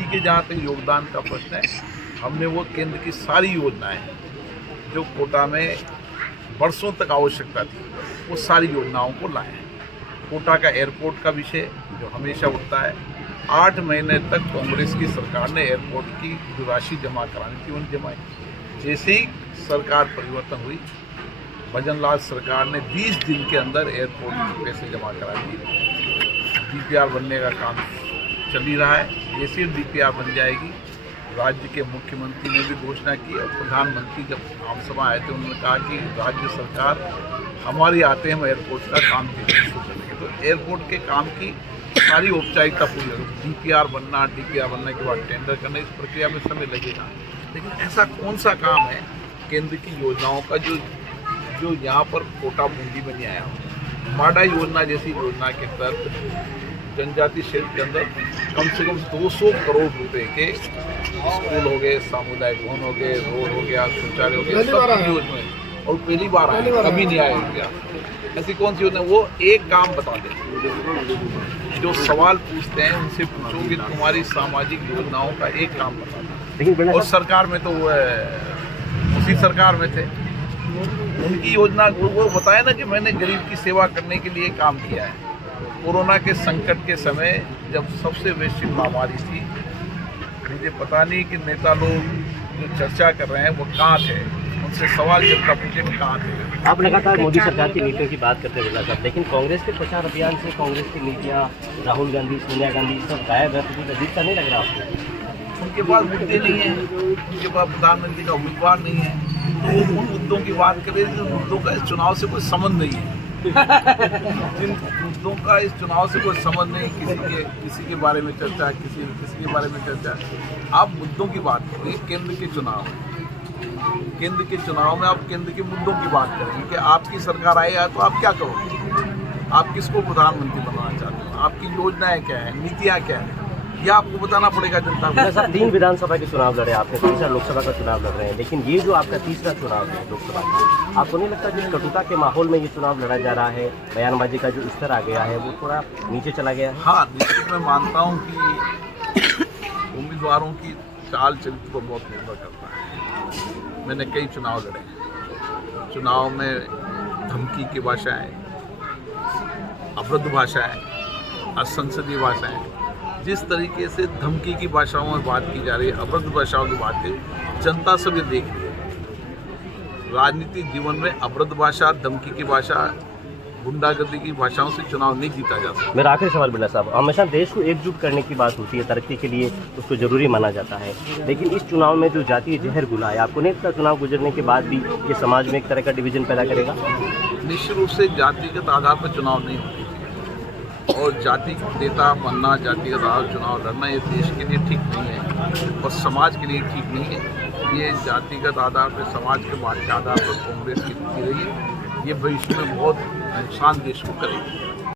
मोदी के जहाँ तक योगदान का प्रश्न है, हमने वो केंद्र की सारी योजनाएं जो कोटा में वर्षों तक आवश्यकता थी, वो सारी योजनाओं को लाए हैं। कोटा का एयरपोर्ट का विषय जो हमेशा उठता है, 8 महीने तक कांग्रेस की सरकार ने एयरपोर्ट की जो राशि जमा करानी थी उन्हें जमा की। जैसे ही सरकार परिवर्तन हुई, भजनलाल सरकार ने 20 दिन के अंदर एयरपोर्ट के पैसे जमा करा दिए। डीपीआर बनने का काम चल ही रहा है। जैसे ही डीपीआर बन जाएगी, राज्य के मुख्यमंत्री ने भी घोषणा की और प्रधानमंत्री जब आमसभा आए थे उन्होंने कहा कि राज्य सरकार हमारी आते हम एयरपोर्ट का काम शुरू करेंगे। तो एयरपोर्ट के काम की सारी औपचारिकता पूरी होगी। डीपीआर बनने के बाद टेंडर करना, इस प्रक्रिया में समय लगेगा। लेकिन ऐसा कौन सा काम है केंद्र की योजनाओं का जो यहाँ पर कोटा बूंदी में नहीं आया हो? माडा योजना जैसी योजना के तहत जनजाति क्षेत्र के अंदर कम से कम 200 करोड़ रुपए के स्कूल हो गए, सामुदायिक भवन हो गए, रोड हो गया, शौचालय हो गया, सब योजना और पहली बार आए, कभी नहीं आए इंडिया। ऐसी कौन सी योजना? वो एक काम बता दें। जो सवाल पूछते हैं उनसे पूछो कि तुम्हारी सामाजिक योजनाओं का एक काम बता दें। और सरकार में तो वो उसी सरकार में थे, उनकी योजना वो बताया ना कि मैंने गरीब की सेवा करने के लिए काम किया है। कोरोना के संकट के समय जब सबसे वैश्विक महामारी थी, मुझे पता नहीं कि नेता लोग जो चर्चा कर रहे हैं वो कहाँ थे, उनसे सवाल जनता पूछे कि कहाँ थे। आप लगातार मोदी सरकार की नीतियों की बात करते हुए साहब, लेकिन कांग्रेस के प्रचार अभियान से कांग्रेस की नीतियाँ, राहुल गांधी, सोनिया गांधी सब गायब है, तो अजीब सा नहीं लग रहा आपको? उनके पास मुद्दे नहीं हैं, उनके पास प्रधानमंत्री का उम्मीदवार नहीं है, तो वो उन मुद्दों की बात करें जिन मुद्दों का इस चुनाव से कोई संबंध नहीं है। जिन मुद्दों का इस चुनाव से कोई संबंध नहीं, किसी के बारे में चर्चा, किसी के बारे में चर्चा। आप मुद्दों की बात करें। केंद्र के चुनाव में, केंद्र के चुनाव में आप केंद्र के मुद्दों की बात करें कि आपकी सरकार आई है तो आप क्या करोगे, आप किसको प्रधानमंत्री बनाना चाहते हो, आपकी योजनाएं क्या है, नीतियाँ क्या है, यह आपको बताना पड़ेगा जनता को। साहब 3 विधानसभा के चुनाव लड़े आपने, तीसरा लोकसभा का चुनाव लड़ रहे हैं, लेकिन ये जो आपका तीसरा चुनाव है लोकसभा का, आपको नहीं लगता जिस कटुता के माहौल में ये चुनाव लड़ा जा रहा है, बयानबाजी का जो स्तर आ गया है वो थोड़ा नीचे चला गया है? हाँ, निश्चित मैं मानता हूँ कि उम्मीदवारों की चाल चरित्र पर बहुत निर्भर करता है। मैंने कई चुनाव लड़े हैं। चुनाव में धमकी की भाषाएं, अभद्र भाषाएं, असंसदीय भाषाएं, जिस तरीके से धमकी की भाषाओं में बात की जा रही है, अभद्र भाषाओं की बात है, जनता सब ये देख रही है। राजनीतिक जीवन में अभद्र भाषा, धमकी की भाषा, गुंडागर्दी की भाषाओं से चुनाव नहीं जीता जा सकता। मेरा आखिरी सवाल बिरला साहब, हमेशा देश को एकजुट करने की बात होती है, तरक्की के लिए उसको जरूरी माना जाता है, लेकिन इस चुनाव में जो जातीय जहर घुला है, आपको नहीं लगता चुनाव गुजरने के बाद भी ये समाज में एक तरह का डिवीजन पैदा करेगा? निश्चित रूप से जातिगत आधार पर चुनाव नहीं होते और जाति नेता बनना, जातिगत आधार चुनाव लड़ना ये देश के लिए ठीक नहीं है और समाज के लिए ठीक नहीं है। ये जातिगत आधार पर, समाज के बात के आधार पर कांग्रेस की नीति रही है, ये भविष्य में बहुत नुकसान देश को करेगी।